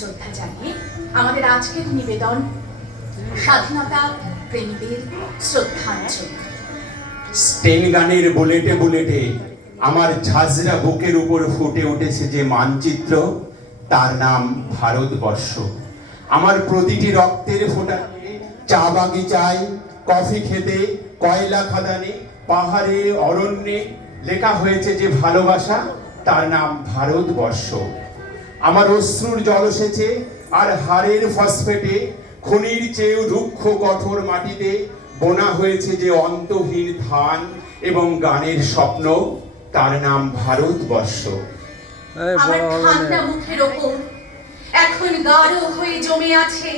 শ্রদ্ধা জানিয়ে আমাদের আজকের নিবেদন স্বাধীনতা প্রেমীদের শ্রদ্ধাঞ্জলি। স্টেন গানের বুলেটে বুলেটে আমার ঝাঁঝরা বুকের উপর ফুটে উঠেছে যে মানচিত্র, তার নাম ভারতবর্ষ। আমার প্রতিটি রক্তের ফোঁটাতে, চা বাগিচায়, কফি খেতে, কয়লা খাদানে, পাহাড়ে, অরণ্যে লেখা হয়েছে যে ভালোবাসা, তার নাম ভারতবর্ষ। আমার অশ্রুর জল এসেছে আর হাড়ের ফসফেটে, খনির চেয়েও রুক্ষ কঠোর মাটিতে বোনা হয়েছে যে অন্তহীন ধান এবং গানের স্বপ্ন, তার নাম ভারতবর্ষ। আমার ঠান্ডা মুখের ওপর এখন গাঢ় হয়ে জমে আছে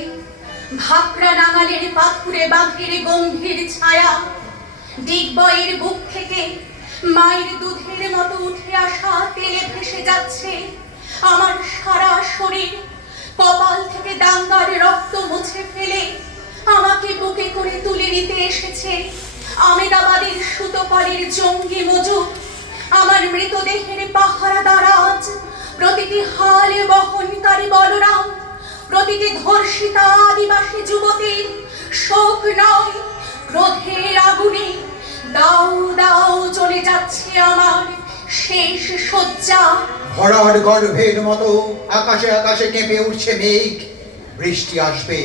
ভাকরা নাঙালের পাথুরে বাঘের গম্ভীর ছায়া। ডিগবয়ের বুক থেকে মায়ের দুধের মতো উঠে আসা তেলে ভেসে যাচ্ছে আমার সারা শরীর। কপাল থেকে দাঙ্গার রক্ত মুছে ফেলে আমাকে বুকে করে তুলে নিতে এসেছে আমেদাবাদের সুতোপালের জঙ্গি মজুর। আমার মৃতদেহের পাহারাদার আজ প্রতিটি হাল বহনকারী বলরাম, প্রতিটি ধর্ষিতা আদিবাসী যুবতীর শোক নয় ক্রোধের আগুনে দাও দাও চলে যাচ্ছে আমার শেষ শয্যা। ভরার গর্ভের মতো আকাশে আকাশে কেঁপে উঠছে মেঘ, বৃষ্টি আসবে।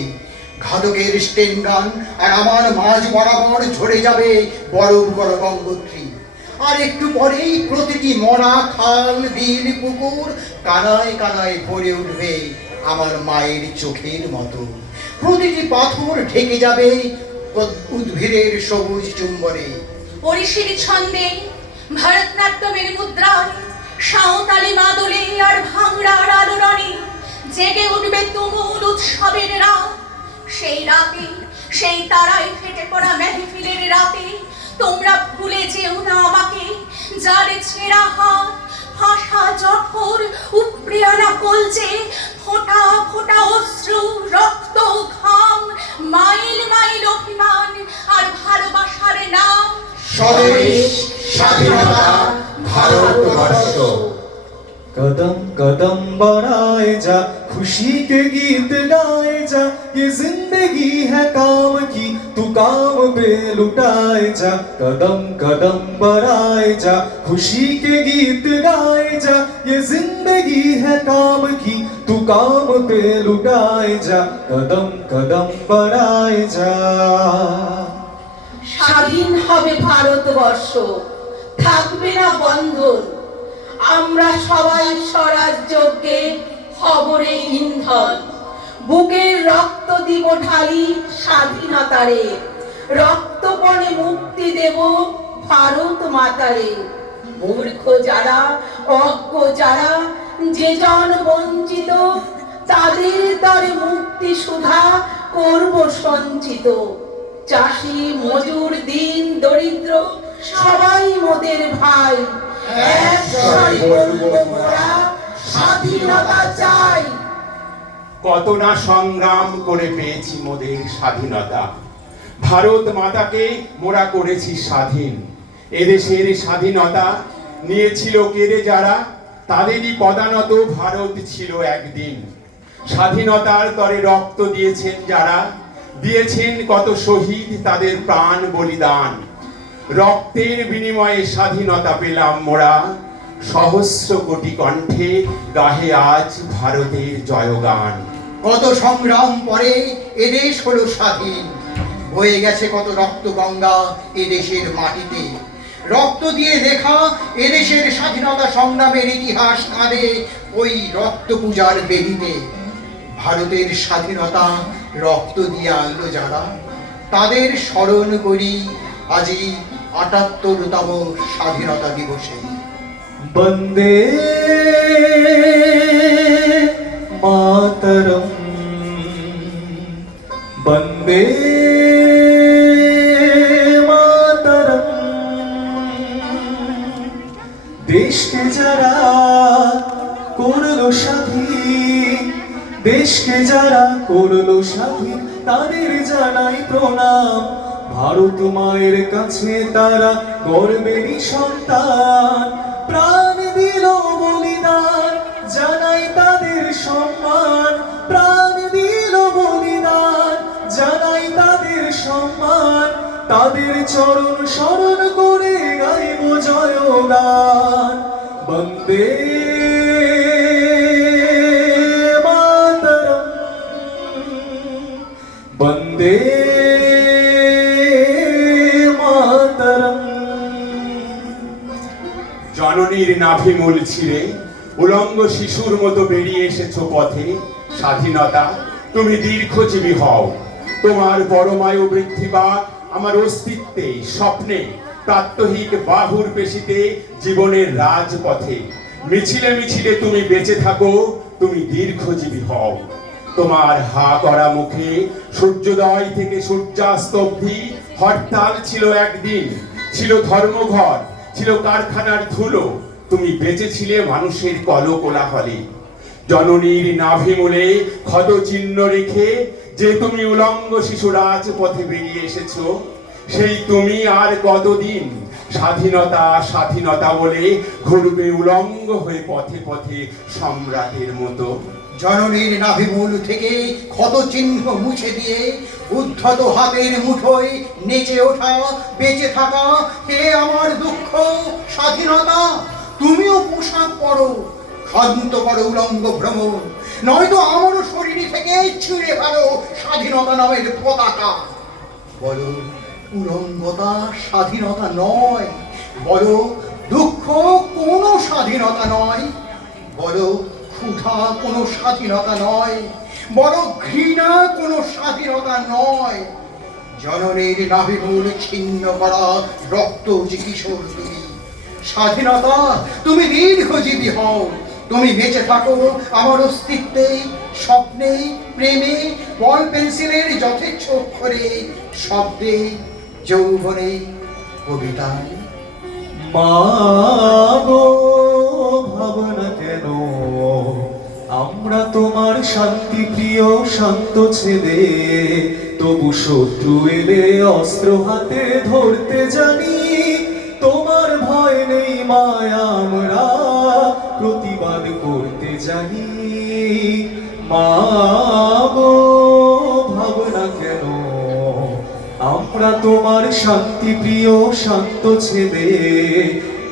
ঘাতকের স্টেন গান আর আমার মাঝ বরাবর ঝরে যাবে বরফ বড় গঙ্গোত্রী। আর একটু পরেই প্রতিটি মরা খাল, বিল, পুকুর কানায় কানায় ভরে উঠবে আমার মায়ের চোখের মতো। প্রতিটি পাথর ঢেকে যাবে উদ্ভিদের সবুজ চুম্বনে। ওড়িশির ছন্দে, ভারতনাট্যমের মুদ্রায়, সাঁওতালি মাদলে আর ভাঙড়ার আলোড়নে জেগে উঠবে তুমুল উৎসবের রাত। সেই রাতে, সেই তারায় ফেটে পড়া মেহফিলের রাতে তোমরা ভুলে যেও না আমাকে, যার ছেঁড়া হাত, ফাঁসা জঠর, উপড়ে আনা কলজে, ফোঁটা ফোঁটা অশ্রু, রক্ত, ঘাম, মাইল মাইল অভিমান আর ভালোবাসার নাম স্বদেশ, স্বাধীনতা, ভারতবর্ষ। कदम कदम बढ़ाए जा, खुशी के गीत गाए जा, ये जिंदगी है काम की, तू काम पे लुटाए जा। कदम कदम बढ़ाए जा, खुशी के गीत गाए जा, ये जिंदगी है काम की, तू काम पे लुटाए जा। कदम कदम बढ़ाए जा। স্বাধীন হবে ভারতবর্ষ, থাকবে না বন্ধন। আমরা সবাই স্বরাজ্যকে খবরে ইন্ধন। বুকের রক্ত দিব ঢালি স্বাধীনতারে, রক্তপণে মুক্তি দেব ভারত মাতারে। মূর্খ যারা, অজ্ঞ যারা, যে জন বঞ্চিত, তাদের তরে মুক্তি সুধা করব সঞ্চিত। চাষি, মজুর, দিন দরিদ্র সবাই মোদের ভাই, এক স্বরে বলবো মোরা স্বাধীনতা চাই। কত না সংগ্রাম করে পেয়েছি মোদের স্বাধীনতা, ভারত মাতাকে মোরা করেছি স্বাধীন। এদেশের স্বাধীনতা নিয়েছিল কেড়ে যারা, তাদেরই পদানত ভারত ছিল একদিন। স্বাধীনতার তরে রক্ত দিয়েছেন যারা, দিয়েছেন কত শহীদ তাদের প্রাণ বলিদান। রক্তের বিনিময়ে স্বাধীনতা পেলাম মোরা, সহস্র কোটি কণ্ঠে গাহে আজ ভারতের জয়গান। কত সংগ্রাম পরে এদেশ হলো স্বাধীন, বয়ে গেছে কত রক্ত গঙ্গা এদেশের মাটিতে। রক্ত দিয়ে লেখা এদেশের স্বাধীনতা সংগ্রামের ইতিহাস কাঁদে ওই রক্ত পূজার বেদিতে। ভারতের স্বাধীনতা রক্ত দিয়ে আনলো যারা, তাদের স্মরণ করি আজি ৭৮তম স্বাধীনতা দিবসে। বন্দে মাতরম, বন্দে মাতরম। দেশকে যারা করলো স্বাধীন, দেশকে যারা করলো স্বাধীন, তাদের জানাই প্রণাম। ভারত মায়ের কাছে তারা গর্বেরই সন্তান, প্রাণ দিল বলিদান, জানাই তাদের সম্মান। প্রাণ দিল বলিদান, জানাই তাদের সম্মান, তাদের চরণ স্মরণ করে গাইব জয়গান। বন্দে মাতরম, বন্দে মাতরম। জননীর নাভিমূল ছিঁড়ে উলঙ্গ শিশুর মতো বেরিয়ে এসেছো পথে। স্বাধীনতা, তুমি দীর্ঘজীবী হও। তোমার পরমায়ু বৃদ্ধি বা আমার অস্তিত্বে, স্বপ্নে, প্রাত্যহিক বাহুর পেশিতে, জীবনের রাজপথে। মিছিলে মিছিলে তুমি বেঁচে থাকো, তুমি দীর্ঘজীবী হও। তোমার হা করা মুখে সূর্যোদয় থেকে সূর্যাস্ত অবধি হরতাল ছিল একদিন, ছিল ধর্মঘট, ছিল কারখানার ধুলো। তুমি বেঁচেছিলে মানুষের কলকোলাহলে। জননীর নাভিমূলে ক্ষত চিহ্ন রেখে যে তুমি উলঙ্গ শিশু রাজপথে বেরিয়ে এসেছো, সেই তুমি আর কতদিন স্বাধীনতা স্বাধীনতা বলে ঘুরবে উলঙ্গ হয়ে পথে পথে সম্রাটের মতো? জননীর নাভিমূল থেকে ক্ষত চিহ্ন মুছে দিয়ে উদ্ধত হাতের মুঠোয় নেচে ওঠা, বেঁচে থাকা। হে আমার দুঃখ, স্বাধীনতা, তুমিও পোশাক পরো, ক্ষান্ত করো উলঙ্গ ভ্রমণ, নয়তো আমারও শরীর থেকে ছিঁড়ে ফেলো স্বাধীনতা নামের পতাকা। বলো, উলঙ্গতা স্বাধীনতা নয়। বলো, দুঃখ কোনো স্বাধীনতা নয়। বলো, ক্ষুধা কোনো স্বাধীনতা নয়। বড় ঘৃণা কোনো স্বাধীনতা নয়। জননীর নাভিমূল ছিন্ন করা রক্ত যে কিশোর তুমি। স্বাধীনতা, তুমি দীর্ঘজীবী হও। তুমি বেঁচে থাকো আমার অস্তিত্বে, স্বপ্নে, প্রেমে, বল পেন্সিলের যথেচ্ছ অক্ষরে, শব্দে, যৌবনে, কবিতায়। মা গো, ভাবনা কেন আমরা তোমার শান্তি প্রিয় শান্ত ছেলে, তবু শত্রু এলে অস্ত্র হাতে ধরতে জানি। তোমার ভয় নেই মায়া, আমরা প্রতিবাদ করতে জানি। মা গো, ভাবনা কেন আমরা তোমার শান্তি প্রিয় শান্ত ছেলে,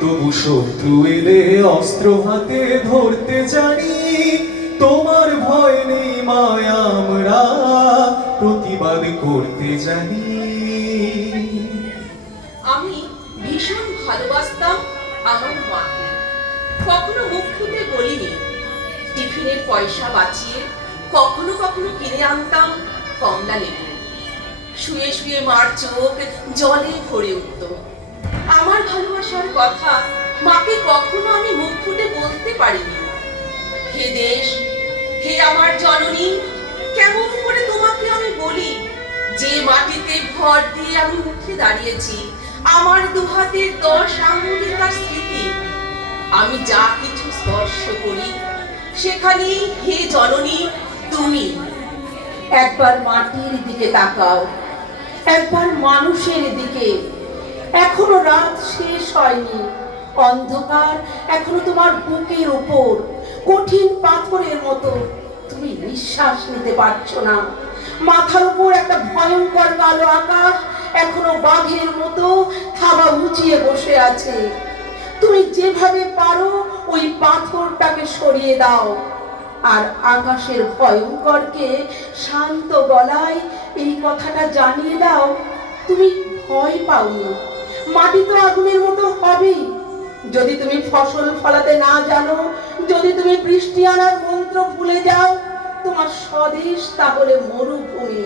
তবু শত্রু এলে অস্ত্র হাতে ধরতে জানি। তোমার ভয় নেই মায়া, আমরা প্রতিবাদ করতে জানি। আমি ভীষণ ভালোবাসতাম আমার মাকে, কখনো মুখ ফুটে বলিনি। টিফিনের পয়সা বাঁচিয়ে কখনো কখনো কিনে আনতাম কমলা লেবু। শুয়ে শুয়ে মার চোখ জলে ভরে উঠত। আমার ভালোবাসার কথা মাকে কখনো আমি মুখ ফুটে বলতে পারিনি। হে দেশ, হে আমার জননী, কেমন করে তোমাকে আমি বলি যে মাটিতে ভর দিয়ে আমি উঠে দাঁড়িয়েছি, আমার দুহাতের 10 আঙ্গুলে তার স্মৃতি। আমি যা কিছু স্পর্শ করি সেখানেই হে জননী তুমি। একবার মাটির দিকে তাকাও, একবার মানুষের দিকে। এখনো রাত শেষ হয়নি, অন্ধকার এখনো তোমার বুকের উপর কঠিন পাথরের মতো। তুমি নিঃশ্বাস নিতে পারছো না। মাথার উপর একটা ভয়ঙ্কর কালো আকাশ এখনো বাঘের মতো থাবা উঁচিয়ে বসে আছে। তুমি যেভাবে পারো ওই পাথরটাকে সরিয়ে দাও, আর আকাশের ভয়ঙ্করকে শান্ত গলায় এই কথাটা জানিয়ে দাও, তুমি ভয় পাওনি। মাটি তো আগুনের মতো হবেই। যদি তুমি ফসল ফলাতে না জানো, যদি তুমি বৃষ্টি আনার মন্ত্র ভুলে যাও, তোমার স্বদেশ তাহলে মরুভূমি।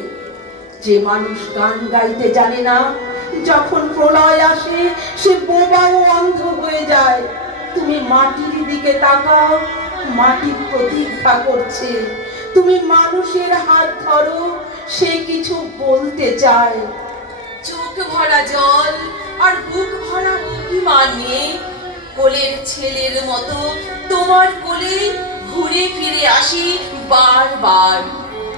যে মানুষ গান গাইতে জানে না, যখন প্রলয় আসে সে বোবা ও অন্ধ হয়ে যায়। তুমি মাটির দিকে তাকাও, মাটি প্রতীক্ষা করছে। তুমি মানুষের হাত ধরো, সে কিছু বলতে চায়। চোখ ভরা জল আর বুক ভরা অভিমান নিয়ে কোলের ছেলের মতো তোমার কোলে ঘুরে ফিরে আসি বারবার।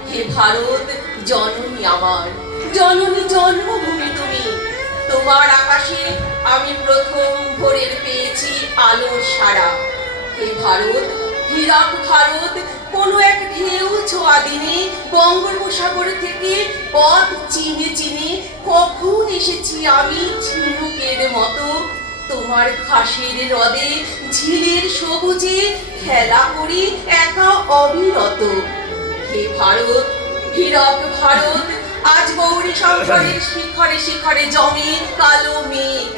হে ভারত জননী আমার, জননী জন্মভূমি তুমি। তোমার আকাশে আমি প্রথম ভোরের পেয়েছি আলোর সারা। হে ভারত, হীরক ভারত কোনো এক ঢেউ ছোঁয়া দিনে বঙ্গোপসাগর থেকে পথ চিনে চিনে কখন এসেছি আমি ঝিনুকের মতো তোমার ঘাসের হ্রদে ঝিলের সবুজে খেলা করি একা অবিরত। হে ভারত, হীরক ভারত, আজ গৌরী সংসারের শিখরে শিখরে জমে কালো মেঘ,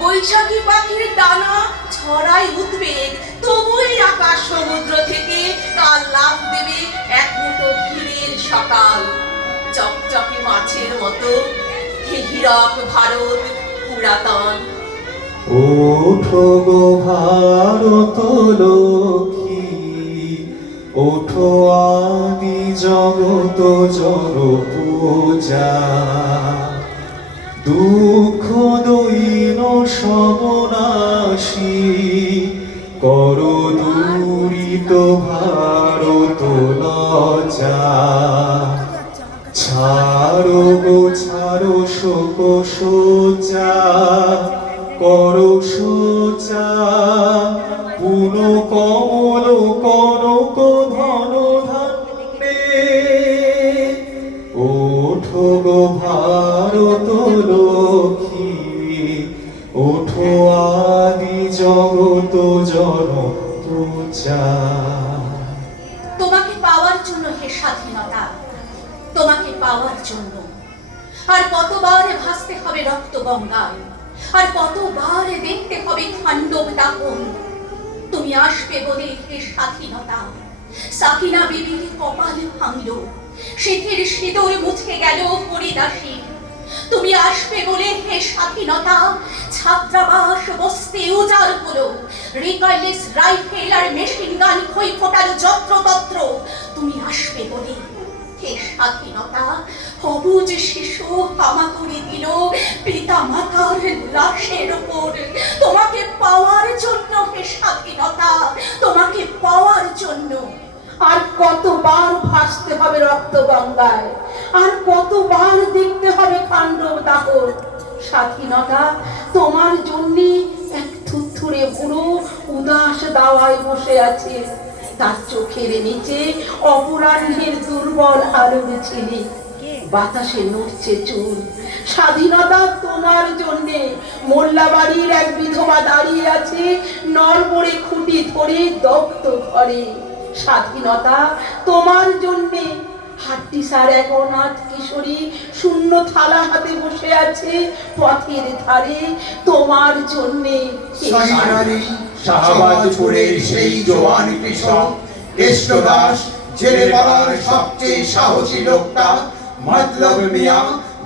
বৈশাখী পাখির ডানা ছড়ায় উদ্বেগ, তবুই আকাশ সমুদ্র থেকে কাল লাফ দেবে এক মুঠো হীরের সকাল। চকচকে মাছের মতো হে হীরক ভারত পুরাতন। ওঠো গো ভারত লক্ষ্মী, ওঠো আদি জগত জড় পূজা, দুঃখ দৈন সবনাশী করো দূরিত ভারত লজ্জা। ছাড়ো গো ছাড়ো শোক শয্যা, করো শয্যা পুন কমল কনক ধন ধান্যে। ওঠো গো ভারত লক্ষ্মী, ওঠো আদি জগত জন পূজা। তোমাকে পাওয়ার জন্য হে স্বাধীনতা, তোমাকে পাওয়ার জন্য আর কতবার ভাসতে হবে রক্ত গঙ্গায়, আর কতবার দেখতে হবে খান্ডব দাহন। তুমি আসবে বলে হে স্বাধীনতা, সাকিনা বিবির কপাল ভাঙল, শীতের শীতল মুছে গেল হরিদাসী। তুমি আসবে বলে হে স্বাধীনতা, ছাত্রাবাস বস্তি উজাড় হলো, রিকয়েললেস রাইফেল আর মেশিন গান খই ফোটালো যত্রতত্র। তুমি আসবে বলে হে স্বাধীনতা, অবুজ শিশু হামাগুড়ি দিল পিতা মাতার লাশের উপর। তোমাকে পাওয়ার জন্য হে স্বাধীনতা, তোমাকে পাওয়ার জন্য। আর কতবার ভাসতে হবে রক্ত গঙ্গায়, আর কতবার দেখতে হবে খান্ডব দাহন। স্বাধীনতা তোমার জন্য এক থুরথুরে বুড়ো উদাস দাওয়ায় বসে আছে, তার চোখের নিচে অপরাহ্নের দুর্বল আলোর ছেলে, বাতাসে নড়ছে চুল। স্বাধীনতা তোমার জন্যে মোল্লাবাড়ির এক বিধবা দাঁড়িয়ে আছে নরবরে খুঁটি ধরে দগ্ধ ঘরে। স্বাধীনতা তোমার জন্যে হাট্টিসার এক অনাথ কিশোরী শূন্য থালা হাতে বসে আছে পথের ধারে। তোমার জন্যে শাহবাজপুরের সেই জওয়ান কৃষক কেষ্টদাস, জেলে পাড়ার সবচেয়ে সাহসী লোকটা মতলব মিয়া,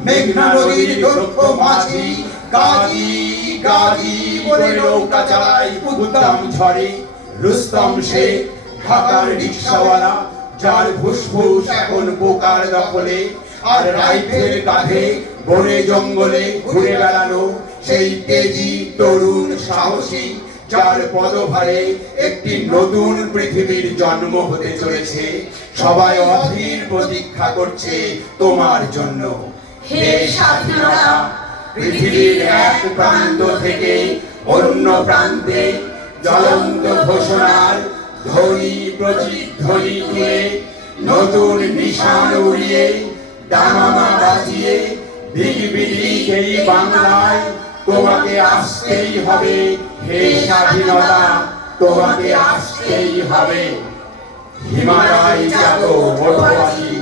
মেঘনা নদীর দক্ষ মাঝি, গাজী গাজী বলে নৌকা চালায় উত্তম ঝড়ে। রুস্তম শেখ ঢাকার রিক্সাওয়ালা, যার ফুসফুস এখন পোকার দখলে, আর রাইফেল কাঁধে বনে জঙ্গলে ঘুরে বেড়ানো সেই তেজি তরুণ সাহসী, যার পদভারে একটি নতুন পৃথিবীর জন্ম হতে চলেছে। সবাই অধীর প্রতীক্ষা করছে তোমার জন্য হে স্বাধীনতা। পৃথিবীর এক প্রান্ত থেকে অন্য প্রান্তে জ্বলন্ত ঘোষণার ধ্বনি প্রতিধ্বনি তুলে, নতুন নিশান উড়িয়ে দামামা বাজিয়ে বিগবিগি এই বাংলায় তোমাকে আসতেই হবে হে স্বাধীনতা, তোমাকে আসতেই হবে। হিমালয় জাগো ওঠবাসী,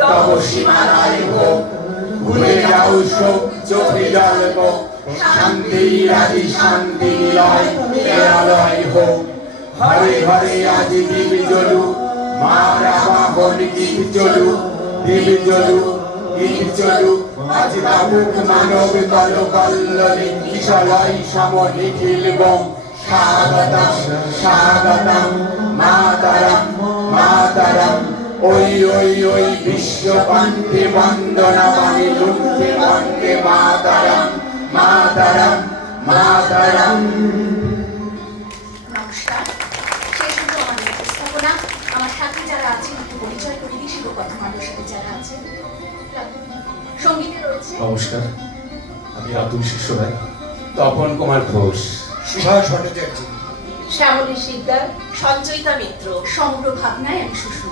তব সীমানায় হোক, ভুলে যাও শোক চোখে জলব, শান্তি রাজি শান্তি নিলয় আলয় হোক। ঘরে ঘরে আজ দীপ জ্বলু, মার আবাহন গীত চলু, দীপ জ্বলু গীত চলু। আজ বাবুক মানব দল কল্লনে কিশলয় সম নিখিল বম। স্বাগতম স্বাগতম মাতরম মাতরম। ওই ওই ওই বিশ্ব কণ্ঠে বন্দনা বাণী লুণ্ঠে বন্দে মাতরম মাতরম মাতরম। নমস্কার, শেষ হলো আমাদের উপস্থাপনা। আমার সাথে যারা আছেন একটু পরিচয় করে দিই, শিবকথা মানুষের সাথে যারা আছেন। সঙ্গীতে রয়েছে নমস্কার, আমি রাতুল শিষ্য রায়। তপন কুমার ঘোষ, সুভাষ ভট্টাচার্য, শ্যামলী শিকদার, সঞ্চয়িতা মিত্র। সমগ্র ভাবনায় আমি সুস্থ।